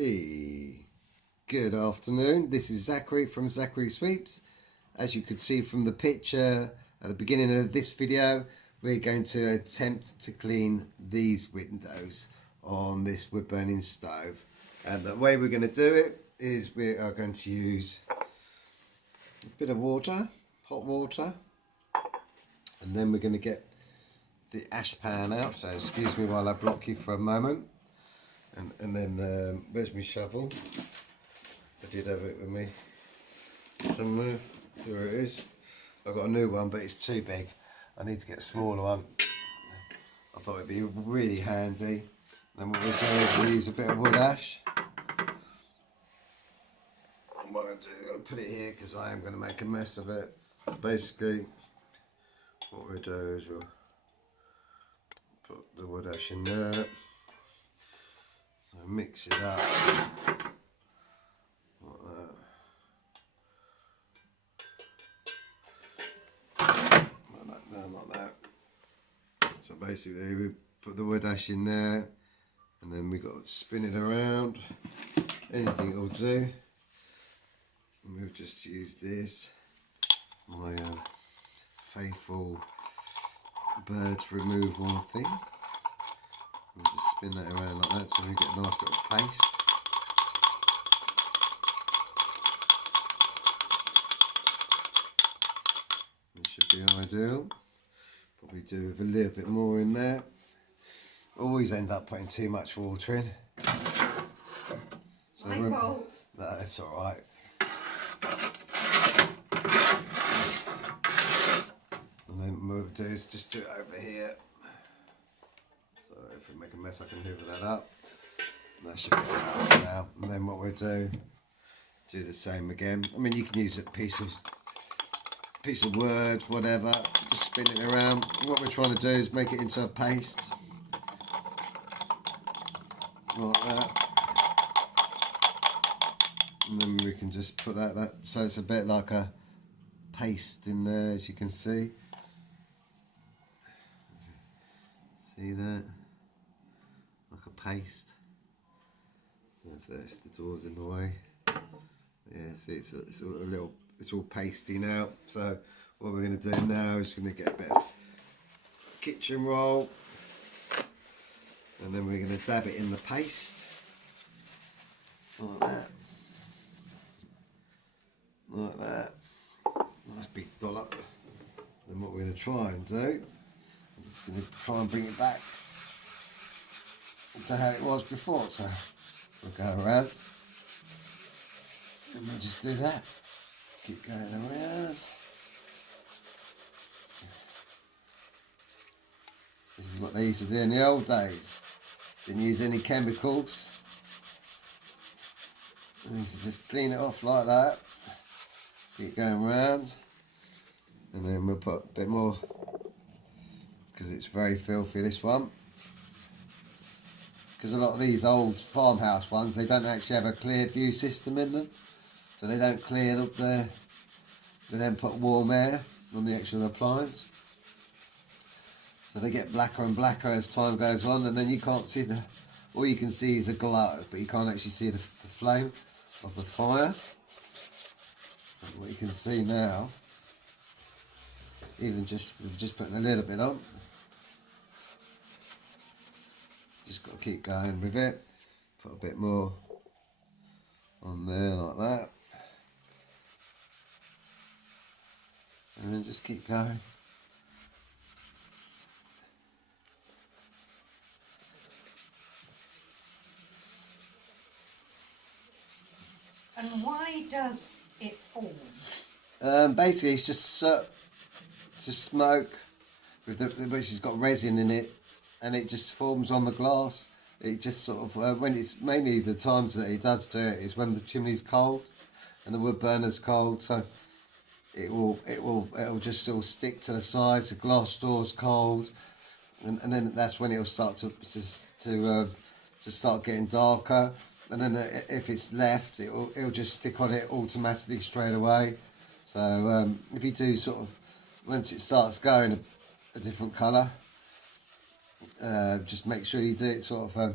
Hey, good afternoon. This is Zachary from Zachary Sweeps. As you could see from the picture at the beginning of this video, we're going to attempt to clean these windows on this wood burning stove. And the way we're going to do it is we are going to use a bit of water, hot water, and then we're going to get the ash pan out. So excuse me while I block you for a moment. And then, where's my shovel? I did have it with me somewhere. There it is. I've got a new one, but it's too big. I need to get a smaller one. I thought it'd be really handy. Then what we'll do is we'll use a bit of wood ash. And what I'm going to do, I'm going to put it here because I am going to make a mess of it. Basically, what we'll do is we'll put the wood ash in there. So mix it up like that. Like that, down like that. So basically we put the wood ash in there and then we got to spin it around. Anything will do. And we'll just use this, my faithful birds removal thing. And just spin that around like that so we get a nice little paste. It should be ideal. Probably do with a little bit more in there. Always end up putting too much water in. So My fault. No, that's alright. And then what we'll do is just do it over here. If we make a mess, I can hoover that up. And that should be enough now. And then what we'll do the same again. I mean, you can use a piece of wood, whatever. Just spin it around. What we're trying to do is make it into a paste, like that. And then we can just put that so it's a bit like a paste in there, as you can see. See that? Like a paste. If there's the door's in the way. Yeah, see, it's all pasty now. So what we're going to do now is going to get a bit of kitchen roll, and then we're going to dab it in the paste like that, like that. Nice big dollop. Then what we're going to try and do, I'm just going to try and bring it back to how it was before. So we'll go around and we'll just do that. Keep going around. This is what they used to do in the old days. Didn't use any chemicals. They used to just clean it off like that. Keep going around. And then we'll put a bit more, because it's very filthy, this one. Because a lot of these old farmhouse ones, they don't actually have a clear view system in them. So they don't clear up there. They then put warm air on the actual appliance. So they get blacker and blacker as time goes on, and then you can't see all you can see is a glow, but you can't actually see the flame of the fire. And what you can see now, even we've just putting a little bit on. Just got to keep going with it. Put a bit more on there like that. And then just keep going. And why does it form? Basically, it's just smoke with which has got resin in it, and it just forms on the glass. It just sort of when it's mainly the times that it does do it is when the chimney's cold and the wood burner's cold, so it'll just sort of stick to the sides. The glass door's cold, and then that's when it'll start to start getting darker. And then if it's left, it'll just stick on it automatically straight away. So if you do sort of, once it starts going a different colour, just make sure you do it sort of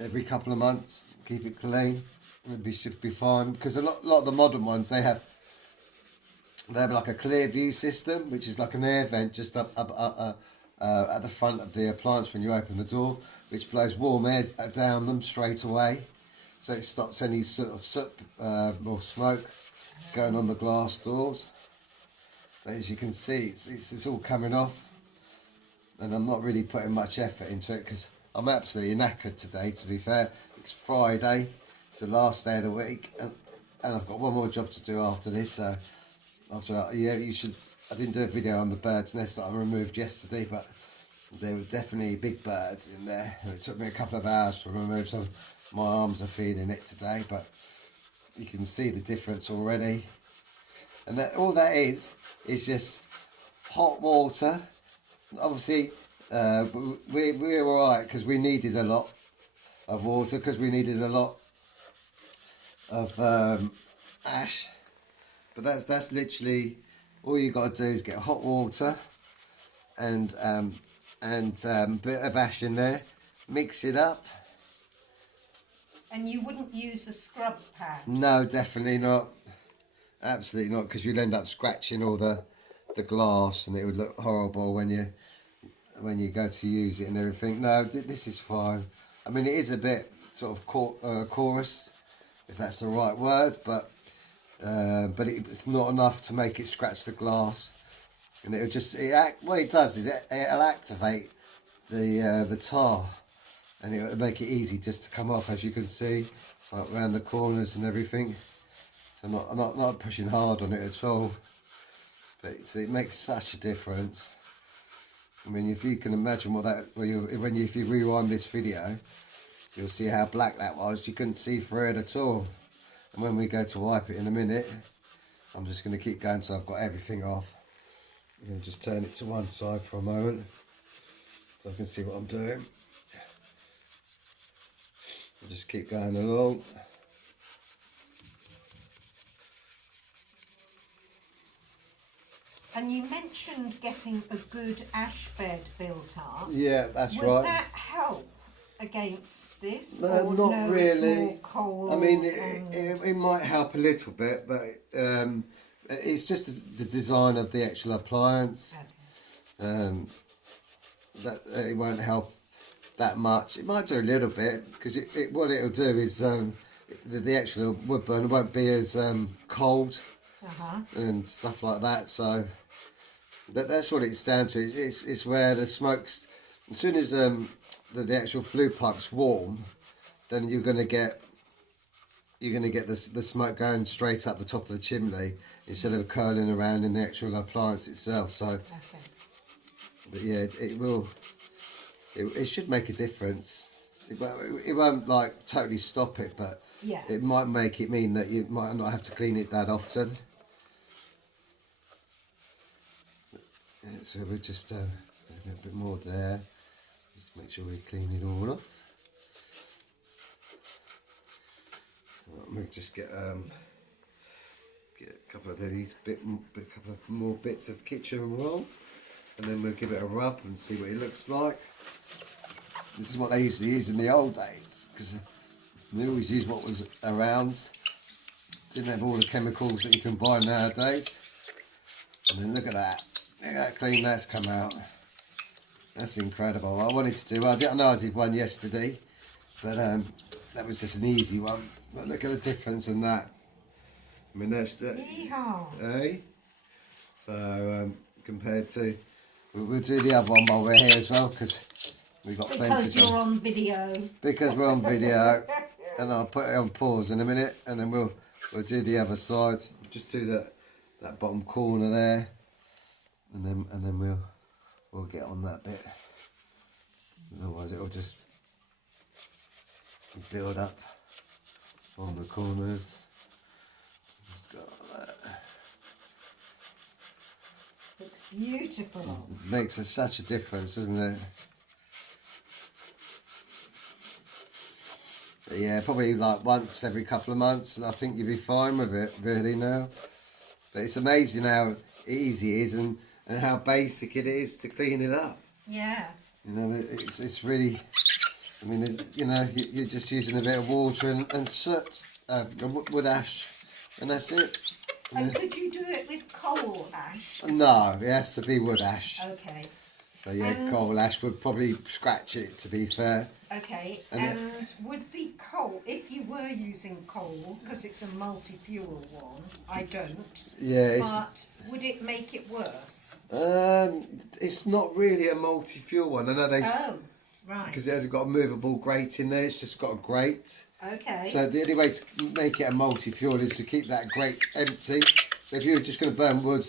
every couple of months, keep it clean, should be fine. Because a lot of the modern ones, they have like a clear view system, which is like an air vent just up at the front of the appliance when you open the door, which blows warm air down them straight away, so it stops any sort of soot or smoke going on the glass doors. But as you can see, it's all coming off, and I'm not really putting much effort into it because I'm absolutely knackered today, to be fair. It's Friday, it's the last day of the week, and I've got one more job to do after this. So after that, yeah, I didn't do a video on the bird's nest that I removed yesterday, but there were definitely big birds in there. It took me a couple of hours to remove some. My arms are feeling it today, but you can see the difference already. And all that is just hot water. Obviously, we're alright because we needed a lot of water, because we needed a lot of ash. But that's literally all you got to do is get hot water and bit of ash in there, mix it up. And you wouldn't use a scrub pad? No, definitely not. Absolutely not, because you'd end up scratching all the glass, and it would look horrible when you go to use it and everything. No, this is fine. I mean, it is a bit sort of coarse, if that's the right word, but it's not enough to make it scratch the glass. And it'll just what it does is it'll activate the tar, and it'll make it easy just to come off, as you can see, like around the corners and everything. So I'm not pushing hard on it at all, but it makes such a difference. I mean, if you can imagine if you rewind this video, you'll see how black that was. You couldn't see through it at all. And when we go to wipe it in a minute, I'm just going to keep going until I've got everything off. I'm going to just turn it to one side for a moment so I can see what I'm doing. I'll just keep going along. And you mentioned getting a good ash bed built up. Yeah, that's right. Would that help against this? No, or not no, really. It's more cold. I mean, it might help a little bit, but it's just the design of the actual appliance. Okay. That it won't help that much. It might do a little bit, because what it'll do is the actual wood burner won't be as cold and stuff like that. So that's what it's down to. It's where the smoke's, as soon as the actual flue pipe's warm, then you're gonna get the smoke going straight up the top of the chimney instead of curling around in the actual appliance itself. So, Okay. but yeah, it should make a difference. It won't like totally stop it, but Yeah. it might make it mean that you might not have to clean it that often. So we're just a little bit more there. Just make sure we clean it all off. We'll just get a couple of these, couple of more bits of kitchen roll, and then we'll give it a rub and see what it looks like. This is what they used to use in the old days, because they always used what was around. Didn't have all the chemicals that you can buy nowadays. And then look at that. Look how clean that's come out. That's incredible. I wanted to do, I know I did one yesterday, but that was just an easy one. But look at the difference in that. I mean, that's the, Yeehaw. eh? So compared to, we'll do the other one while we're here as well, because we've got plenty Because you're on video. Because we're on video, and I'll put it on pause in a minute, and then we'll do the other side. Just do that bottom corner there, and then we'll get on that bit. Otherwise, it'll just build up on the corners. Just go like that. Looks beautiful. It makes such a difference, doesn't it? But yeah, probably like once every couple of months, and I think you'll be fine with it, really, now. But it's amazing how easy it is, and how basic it is to clean it up. Yeah. You know, it's really, I mean, you know, you're just using a bit of water and soot, wood ash, and that's it. And could you do it with coal ash? No, it has to be wood ash. Okay. So yeah, coal ash would probably scratch it, to be fair. Okay, and would the coal, if you were using coal, because it's a multi-fuel one, I don't, Yeah, but would it make it worse? it's not really a multi-fuel one. I know they. Oh, right. Because it hasn't got a movable grate in there, it's just got a grate. Okay. So the only way to make it a multi-fuel is to keep that grate empty. So if you were just going to burn wood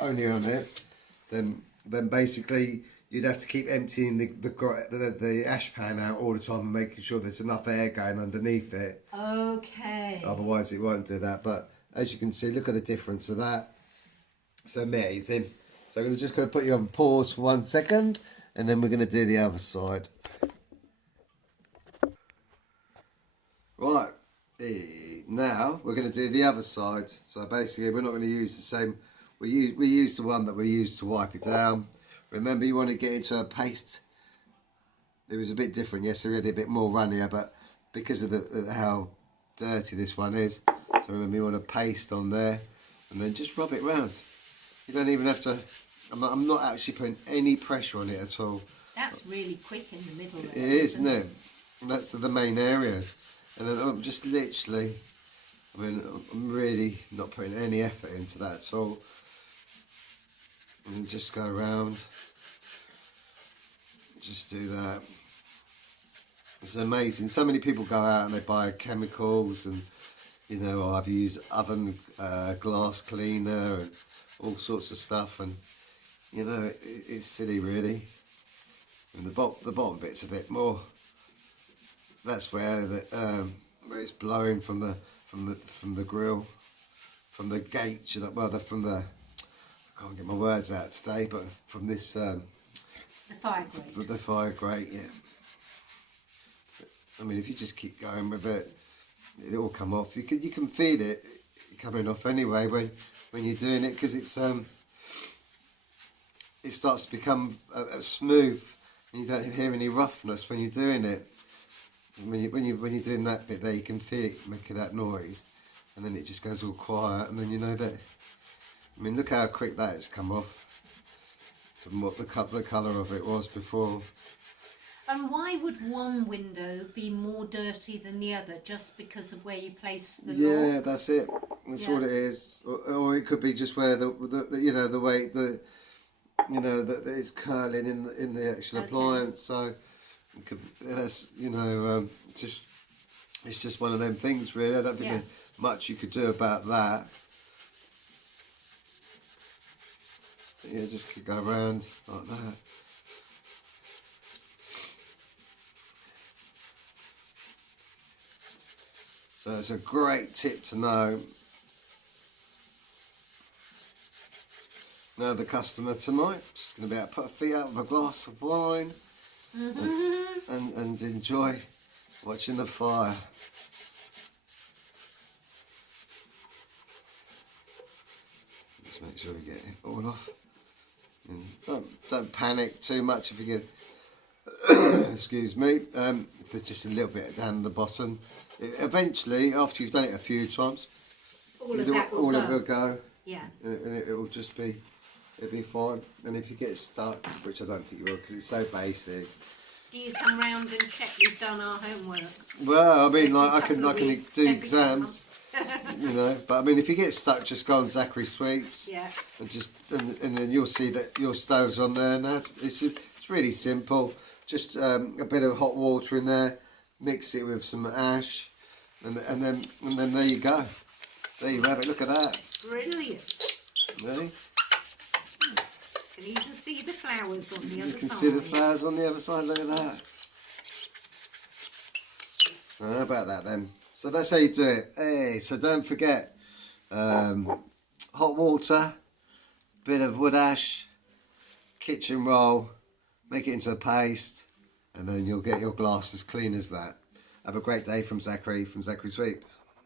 only on it, then basically you'd have to keep emptying the ash pan out all the time and making sure there's enough air going underneath it. Okay. Otherwise it won't do that. But as you can see, look at the difference of that. It's amazing. So I'm just going to put you on pause for 1 second, and then we're going to do the other side. Right, now we're going to do the other side. So basically we're not going to use the same, we use the one that we used to wipe it down. Remember, you want to get into a paste. It was a bit different yesterday, a bit more runnier, but because of how dirty this one is, so remember you want to paste on there and then just rub it round. You don't even have to, I'm not actually putting any pressure on it at all. That's really quick in the middle there, It is, isn't it? And that's the main areas. And then I'm just literally, I mean, I'm really not putting any effort into that at all. And just go around, just do that. It's amazing. So many people go out and they buy chemicals and, you know, I've used oven glass cleaner and all sorts of stuff, and, you know, it's silly really. And the bottom bit's a bit more. That's where where it's blowing from the grill, from the gate. From the, I can't get my words out today, but from this the fire grate. The fire grate, yeah. I mean, if you just keep going with it, it'll all come off. You can feel it coming off anyway when you're doing it, because it's it starts to become smooth, and you don't hear any roughness when you're doing it. When you're doing that bit there, you can feel it making that noise, and then it just goes all quiet, and then you know that. I mean, look how quick that has come off from what the colour of it was before. And why would one window be more dirty than the other, just because of where you place the Yeah, locks? that's it. That's what it is. Or it could be just where the you know, the way that it's curling in the actual appliance. So it could, that's, you know, it's just one of them things really. I don't think there's much you could do about that. But yeah, just could go around like that. So it's a great tip to know. Now the customer tonight is going to be able to put her feet out with a glass of wine and enjoy watching the fire. Just make sure we get it all off. And don't panic too much if you get, excuse me, if there's just a little bit down the bottom. Eventually, after you've done it a few times, all of it will go. Yeah. And it will just be, it'll be fine. And if you get stuck, which I don't think you will, because it's so basic. Do you come round and check we've done our homework? Well, I mean, like I can do exams, you know. But I mean, if you get stuck, just go on Zachary Sweeps. Yeah. And then you'll see that your stove's on there now. It's really simple. Just a bit of hot water in there. Mix it with some ash, and then there you go. There you have it. Look at that. Brilliant. Ready? Can you even see the flowers on the other side? You can see the flowers on the other side. Look at that. How about that then? So that's how you do it. Hey, so don't forget, hot water, bit of wood ash, kitchen roll, make it into a paste, and then you'll get your glass as clean as that. Have a great day from Zachary Sweeps.